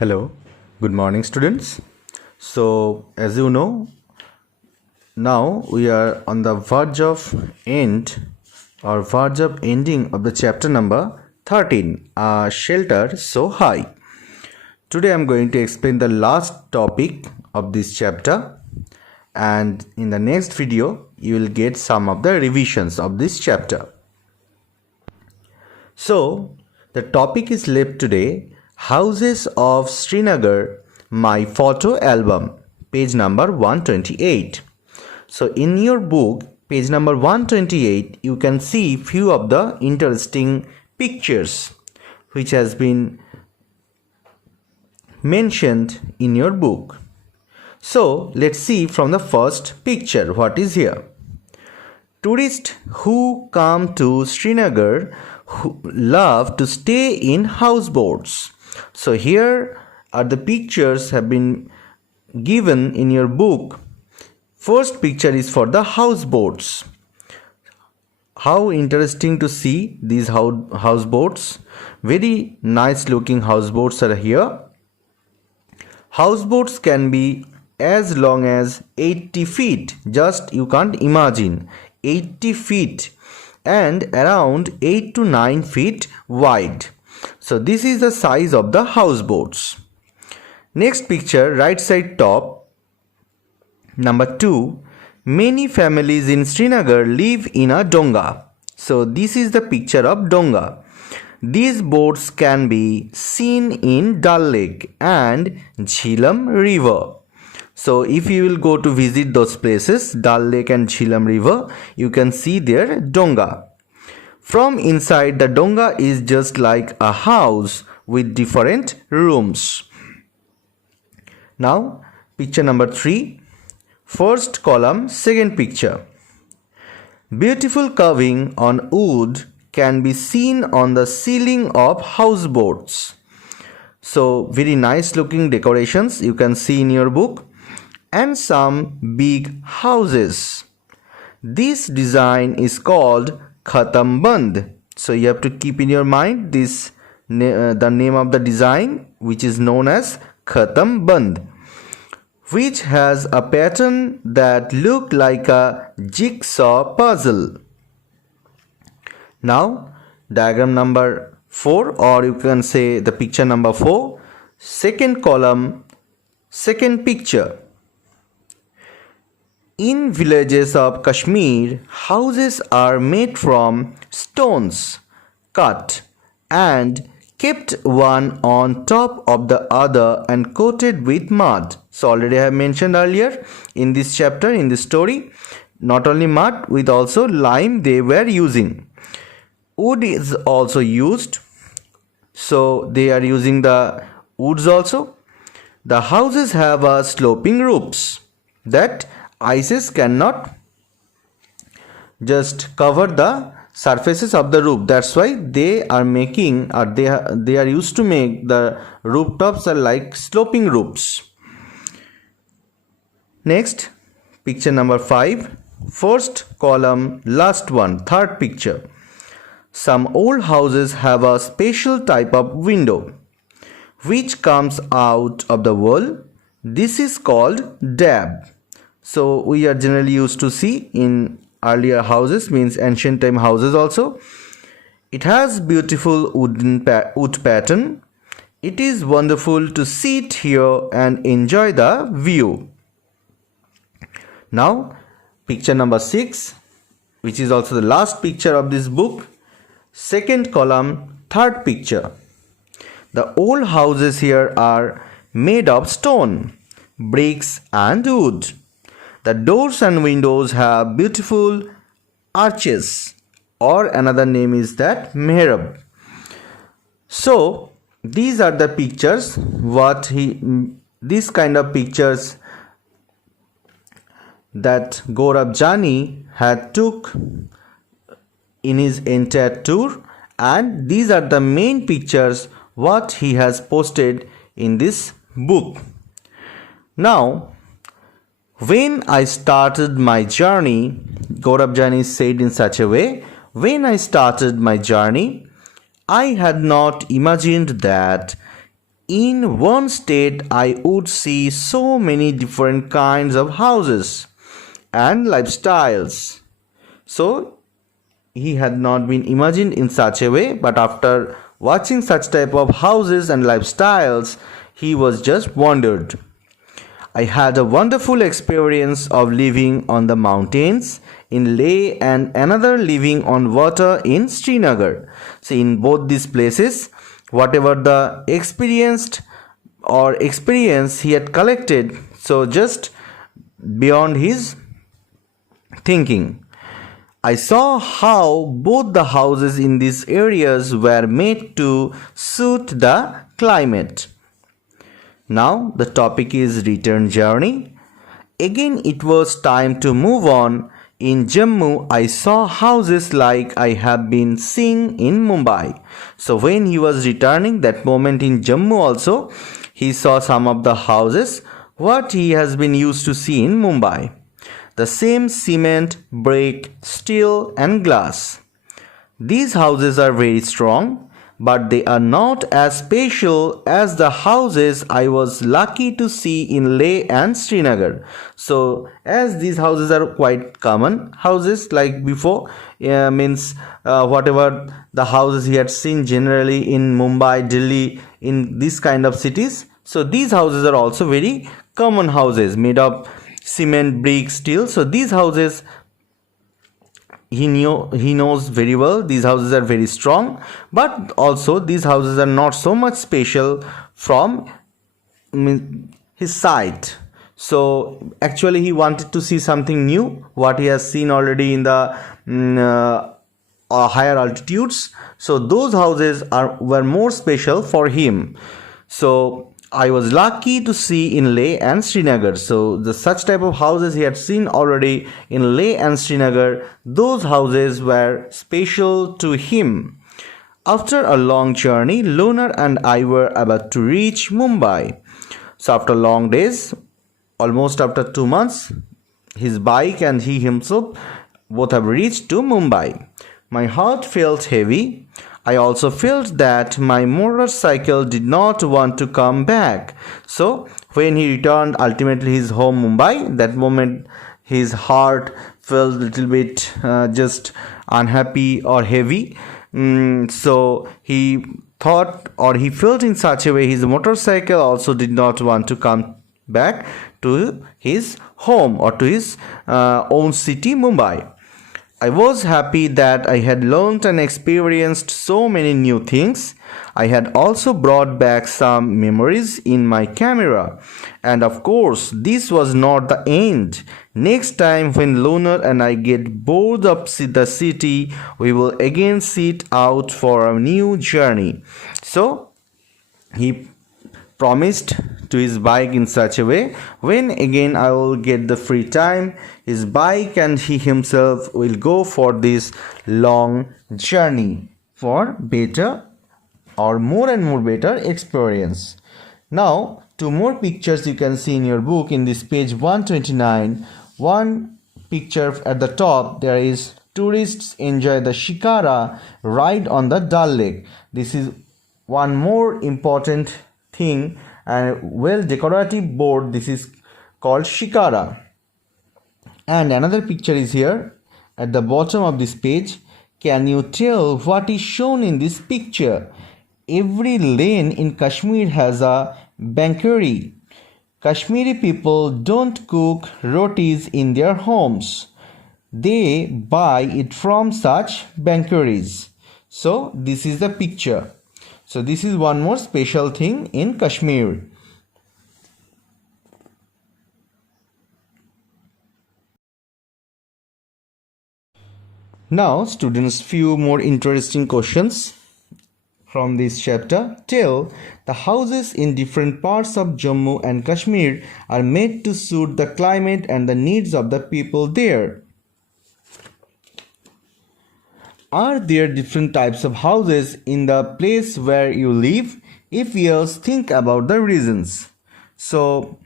Hello, good morning, students. So, as you know, now we are on the verge of ending of the chapter number 13, A Shelter So High. Today I am going to explain the last topic of this chapter, and in the next video you will get some of the revisions of this chapter. So, the topic is left today, Houses of Srinagar, My Photo Album, page number 128. So in your book, page number 128, you can see few of the interesting pictures which has been mentioned in your book. So let's see from the first picture what is here. Tourists who come to Srinagar love to stay in houseboats. So here are the pictures have been given in your book. First picture is for the houseboats. How interesting to see these houseboats. Very nice looking houseboats are here. Houseboats can be as long as 80 feet. Just you can't imagine. 80 feet and around 8 to 9 feet wide. So this is the size of the houseboats. Next picture, right side top, number 2. Many families in Srinagar live in a donga. So this is the picture of donga. These boats can be seen in Dal Lake and Jhelum River. So if you will go to visit those places, Dal Lake and Jhelum River, you can see their donga. From inside, the donga is just like a house with different rooms. Now, picture number 3. First column, second picture. Beautiful carving on wood can be seen on the ceiling of houseboats. So, very nice looking decorations you can see in your book. And some big houses. This design is called Khatam Band. So you have to keep in your mind this the name of the design, which is known as Khatam Band, which has a pattern that look like a jigsaw puzzle. Now diagram number 4, or you can say the picture number 4, second column, second picture. In villages of Kashmir, houses are made from stones, cut and kept one on top of the other and coated with mud. So already I have mentioned earlier in this chapter, in this story, not only mud, with also lime they were using. Wood is also used, so they are using the woods also. The houses have a sloping roofs that ices cannot just cover the surfaces of the roof. That's why they are making, or they are used to make the rooftops are like sloping roofs. Next, picture number 5, first column, last one, third picture. Some old houses have a special type of window which comes out of the wall. This is called dab. So we are generally used to see in earlier houses, means ancient time houses also. It has beautiful wood pattern. It is wonderful to sit here and enjoy the view. Now picture number 6, which is also the last picture of this book. Second column, third picture. The old houses here are made of stone, bricks and wood. The doors and windows have beautiful arches, or another name is that mehrab. So these are the pictures these kind of pictures that Gaurav Jani had took in his entire tour, and these are the main pictures what he has posted in this book. Now, when I started my journey, Gaurav Jani said in such a way, when I started my journey, I had not imagined that In one state, I would see so many different kinds of houses and lifestyles. So, he had not been imagined in such a way, but after watching such type of houses and lifestyles, he was just wondered. I had a wonderful experience of living on the mountains in Leh and another living on water in Srinagar. So in both these places, whatever the experience he had collected, so just beyond his thinking. I saw how both the houses in these areas were made to suit the climate. Now the topic is return journey. Again it was time to move on. In Jammu I saw houses like I have been seeing in Mumbai. So when he was returning that moment in Jammu also, he saw some of the houses what he has been used to see in Mumbai. The same cement, brick, steel and glass. These houses are very strong, but they are not as special as the houses I was lucky to see in Leh and Srinagar. So, as these houses are quite common houses like before, whatever the houses he had seen generally in Mumbai, Delhi, in these kind of cities. So, these houses are also very common houses made of cement, brick, steel. So, these houses he knows very well. These houses are very strong, but also these houses are not so much special from his side. So actually he wanted to see something new what he has seen already in the higher altitudes. So those houses were more special for him. So I was lucky to see in Leh and Srinagar. So the such type of houses he had seen already in Leh and Srinagar, those houses were special to him. After a long journey, Lunar and I were about to reach Mumbai. So after long days, almost after 2 months, his bike and he himself both have reached to Mumbai. My heart felt heavy. I also felt that my motorcycle did not want to come back. So when he returned ultimately his home Mumbai, that moment his heart felt a little bit just unhappy or heavy. So he thought or he felt in such a way his motorcycle also did not want to come back to his home or to his own city Mumbai. I was happy that I had learned and experienced so many new things. I had also brought back some memories in my camera. And of course, this was not the end. Next time when Lunar and I get bored of the city, we will again set out for a new journey. So, he promised to his bike in such a way when again I will get the free time, his bike and he himself will go for this long journey for better or more and more better experience. Now 2 more pictures you can see in your book in this page 129. One picture at the top, there is tourists enjoy the shikara ride on the Dal Lake. This is one more important thing and well decorative board. This is called shikara. And another picture is here at the bottom of this page. Can you tell what is shown in this picture? Every lane in Kashmir has a bakery. Kashmiri people don't cook rotis in their homes. They buy it from such bakeries. So this is the picture. So this is one more special thing in Kashmir. Now students, few more interesting questions from this chapter. Tell the houses in different parts of Jammu and Kashmir are made to suit the climate and the needs of the people there. Are there different types of houses in the place where you live? If yes, think about the reasons. So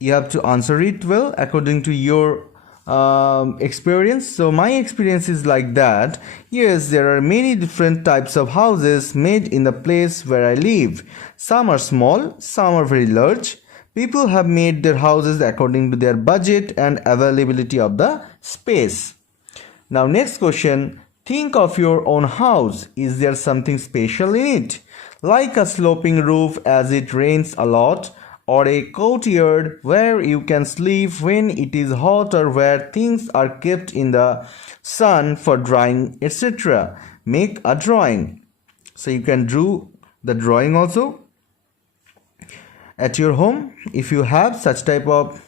you have to answer it well according to your experience. So my experience is like that. Yes, there are many different types of houses made in the place where I live. Some are small, some are very large. People have made their houses according to their budget and availability of the space. Now next question, think of your own house. Is there something special in it? Like a sloping roof as it rains a lot, or a courtyard where you can sleep when it is hot, or where things are kept in the sun for drying, etc. Make a drawing. So you can draw the drawing also at your home if you have such type of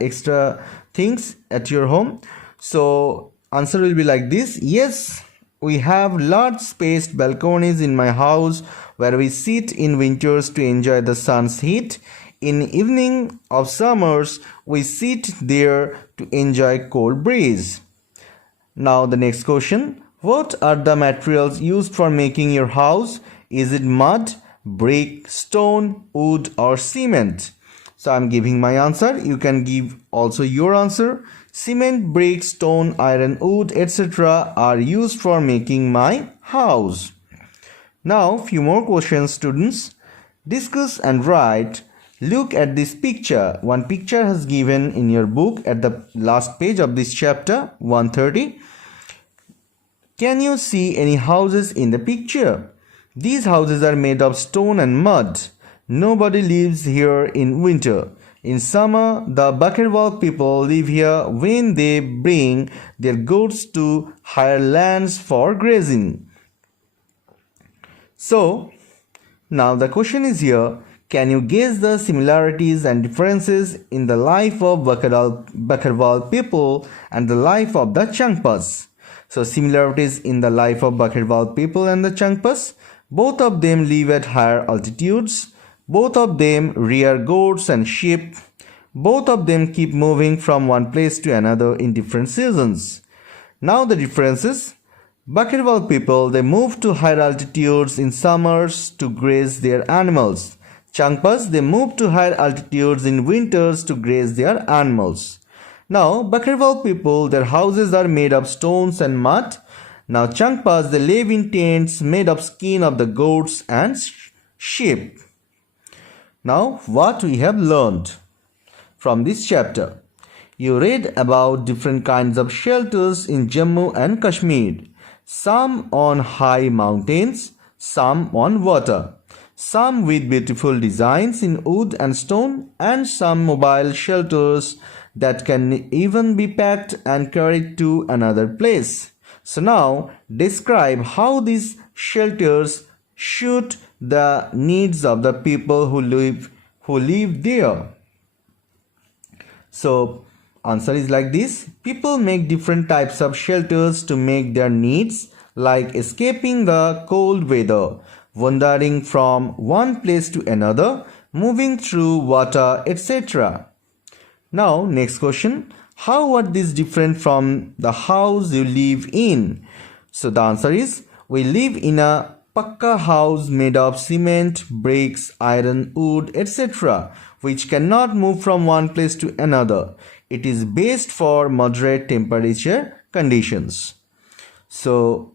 extra things at your home. So answer will be like this. Yes, we have large spaced balconies in my house where we sit in winters to enjoy the sun's heat. In evening of summers, we sit there to enjoy cold breeze. Now the next question. What are the materials used for making your house? Is it mud, brick, stone, wood, or cement? So I'm giving my answer. You can give also your answer. Cement, brick, stone, iron, wood, etc. are used for making my house. Now few more questions, students. Discuss and write. Look at this picture. One picture has given in your book at the last page of this chapter 130. Can you see any houses in the picture? These houses are made of stone and mud. Nobody lives here in winter. In summer, the Bakerwal people live here when they bring their goats to higher lands for grazing. So, now the question is here. Can you guess the similarities and differences in the life of Bakerwal people and the life of the Changpas? So similarities in the life of Bakerwal people and the Changpas. Both of them live at higher altitudes. Both of them rear goats and sheep. Both of them keep moving from one place to another in different seasons. Now the differences. Bakerwal people, they move to higher altitudes in summers to graze their animals. Changpas, they move to higher altitudes in winters to graze their animals. Now, Bakerwal people, their houses are made of stones and mud. Now, Changpas, they live in tents made of skin of the goats and sheep. Now, what we have learned from this chapter. You read about different kinds of shelters in Jammu and Kashmir. Some on high mountains, some on water. Some with beautiful designs in wood and stone, and some mobile shelters that can even be packed and carried to another place. So now describe how these shelters suit the needs of the people who live there. So answer is like this. People make different types of shelters to make their needs, like escaping the cold weather, wandering from one place to another, moving through water, etc. Now, next question. How are these different from the house you live in? So the answer is, we live in a pakka house made of cement, bricks, iron, wood, etc., which cannot move from one place to another. It is best for moderate temperature conditions. So,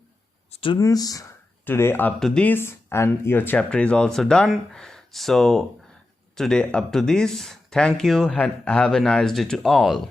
students, today up to this, and your chapter is also done. So today up to this. Thank you and have a nice day to all.